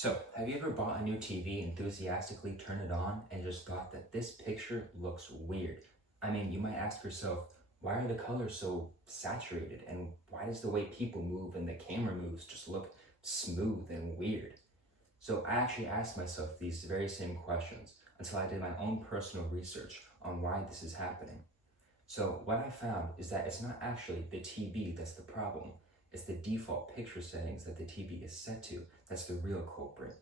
So, have you ever bought a new TV, enthusiastically turned it on, and just thought that this picture looks weird? I mean, you might ask yourself, why are the colors so saturated? And why does the way people move and the camera moves just look smooth and weird? So, I actually asked myself these very same questions until I did my own personal research on why this is happening. So what I found is that it's not actually the TV that's the problem. It's the default picture settings that the TV is set to that's the real culprit.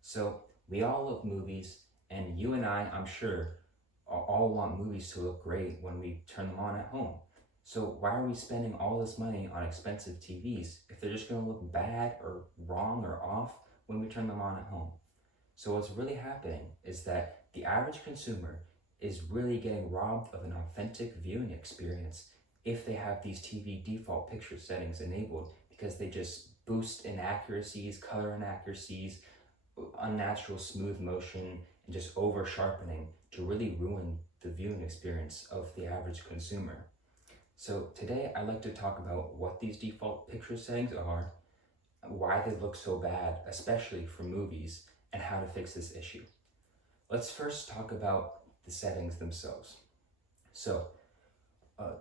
So we all love movies, and you and I'm sure, all want movies to look great when we turn them on at home. So why are we spending all this money on expensive TVs if they're just going to look bad or wrong or off when we turn them on at home? So what's really happening is that the average consumer is really getting robbed of an authentic viewing experience if they have these TV default picture settings enabled because they just boost inaccuracies, color inaccuracies, unnatural smooth motion, and just over sharpening to really ruin the viewing experience of the average consumer. So today I'd like to talk about what these default picture settings are, why they look so bad, especially for movies, and how to fix this issue. Let's first talk about the settings themselves. So,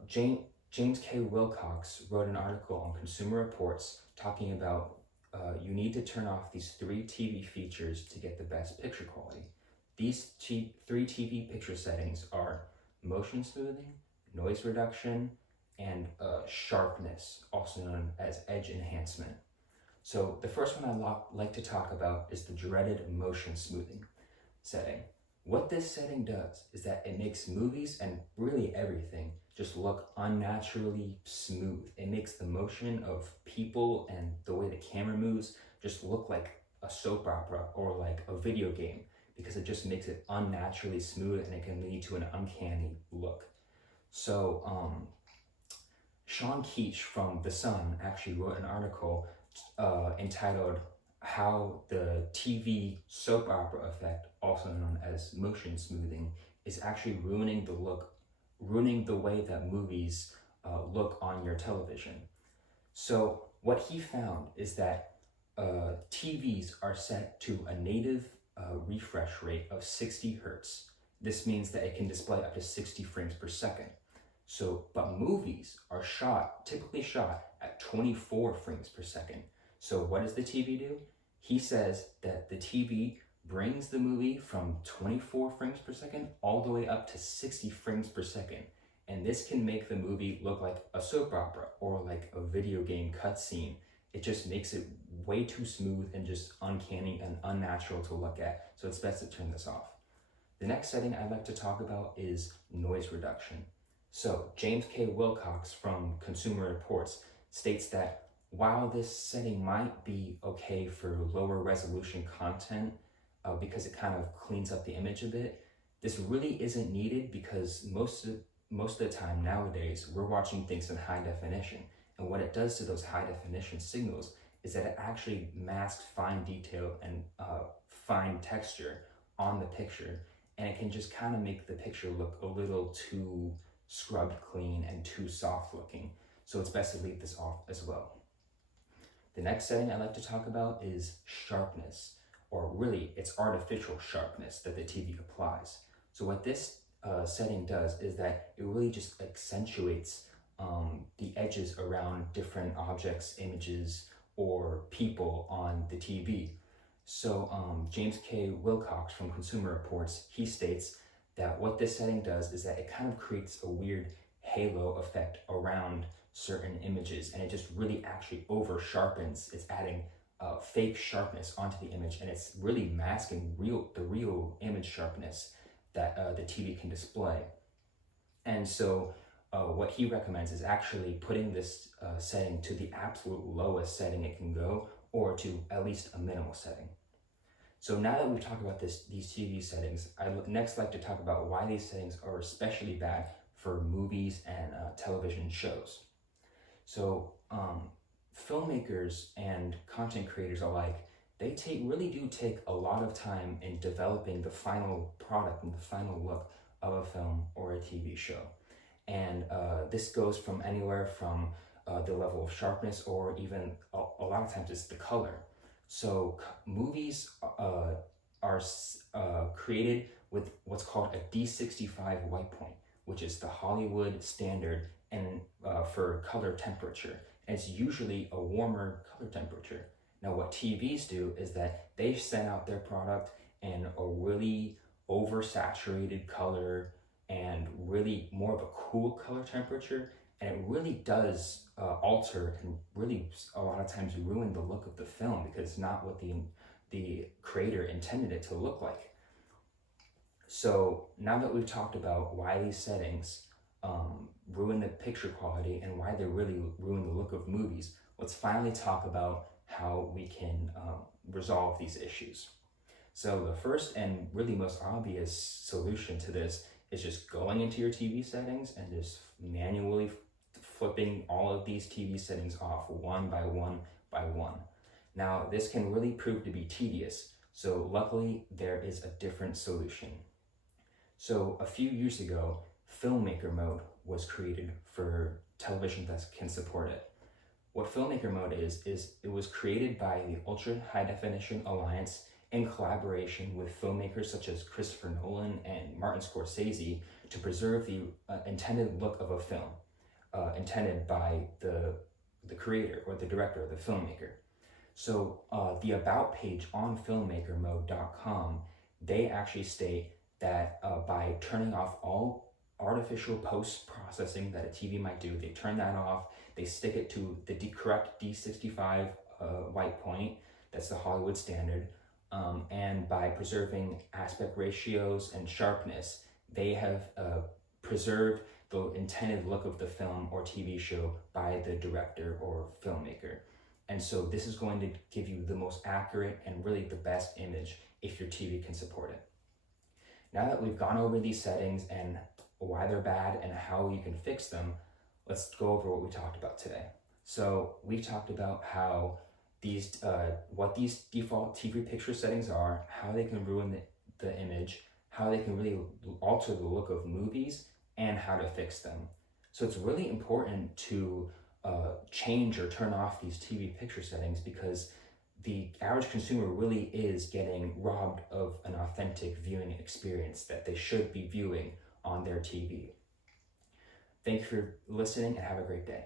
James K. Wilcox wrote an article on Consumer Reports talking about you need to turn off these three TV features to get the best picture quality. These three TV picture settings are motion smoothing, noise reduction, and sharpness, also known as edge enhancement. So the first one I like to talk about is the dreaded motion smoothing setting. What this setting does is that it makes movies and really everything just look unnaturally smooth. It makes the motion of people and the way the camera moves just look like a soap opera or like a video game because it just makes it unnaturally smooth and it can lead to an uncanny look. So, Sean Keach from The Sun actually wrote an article entitled How the TV Soap Opera Effect, also known as motion smoothing, is actually ruining the way that movies look on your television. So what he found is that TVs are set to a native refresh rate of 60 hertz. This means that it can display up to 60 frames per second. So, but movies are typically shot at 24 frames per second. So what does the TV do? He says that the TV brings the movie from 24 frames per second all the way up to 60 frames per second. And this can make the movie look like a soap opera or like a video game cutscene. It just makes it way too smooth and just uncanny and unnatural to look at. So it's best to turn this off. The next setting I'd like to talk about is noise reduction. So James K. Wilcox from Consumer Reports states that while this setting might be okay for lower resolution content because it kind of cleans up the image a bit, this really isn't needed because most of the time nowadays we're watching things in high definition, and what it does to those high definition signals is that it actually masks fine detail and fine texture on the picture, and it can just kind of make the picture look a little too scrubbed clean and too soft looking. So it's best to leave this off as well. The next setting I'd like to talk about is sharpness, or really it's artificial sharpness that the TV applies. So what this setting does is that it really just accentuates the edges around different objects, images, or people on the TV. So James K. Wilcox from Consumer Reports, he states that what this setting does is that it kind of creates a weird halo effect around certain images, and it just really actually over sharpens. It's adding fake sharpness onto the image, and it's really masking the real image sharpness that the TV can display. And so what he recommends is actually putting this setting to the absolute lowest setting it can go, or to at least a minimal setting. So now that we've talked about these TV settings, I'd next like to talk about why these settings are especially bad for movies and television shows. So filmmakers and content creators alike, they really do take a lot of time in developing the final product and the final look of a film or a TV show. And this goes from anywhere from the level of sharpness, or even a lot of times it's the color. So movies are created with what's called a D65 white point, which is the Hollywood standard and for color temperature. And it's usually a warmer color temperature. Now, what TVs do is that they send out their product in a really oversaturated color and really more of a cool color temperature, and it really does alter and really a lot of times ruin the look of the film because it's not what the creator intended it to look like. So now that we've talked about why these settings ruin the picture quality and why they really ruin the look of movies, let's finally talk about how we can resolve these issues. So the first and really most obvious solution to this is just going into your TV settings and just manually flipping all of these TV settings off one by one by one. Now, this can really prove to be tedious, so luckily there is a different solution. So a few years ago, Filmmaker Mode was created for television that can support it. What Filmmaker Mode is it was created by the Ultra High Definition Alliance in collaboration with filmmakers such as Christopher Nolan and Martin Scorsese to preserve the intended look of a film, intended by the creator or the director or the filmmaker. So the About page on filmmakermode.com, they actually state that by turning off all artificial post-processing that a TV might do, they turn that off, they stick it to the correct D65 white point, that's the Hollywood standard, and by preserving aspect ratios and sharpness, they have preserved the intended look of the film or TV show by the director or filmmaker. And so this is going to give you the most accurate and really the best image if your TV can support it. Now that we've gone over these settings and why they're bad and how you can fix them, let's go over what we talked about today. So we talked about how these, what these default TV picture settings are, how they can ruin the image, how they can really alter the look of movies, and how to fix them. So it's really important to change or turn off these TV picture settings because the average consumer really is getting robbed of an authentic viewing experience that they should be viewing on their TV. Thank you for listening and have a great day.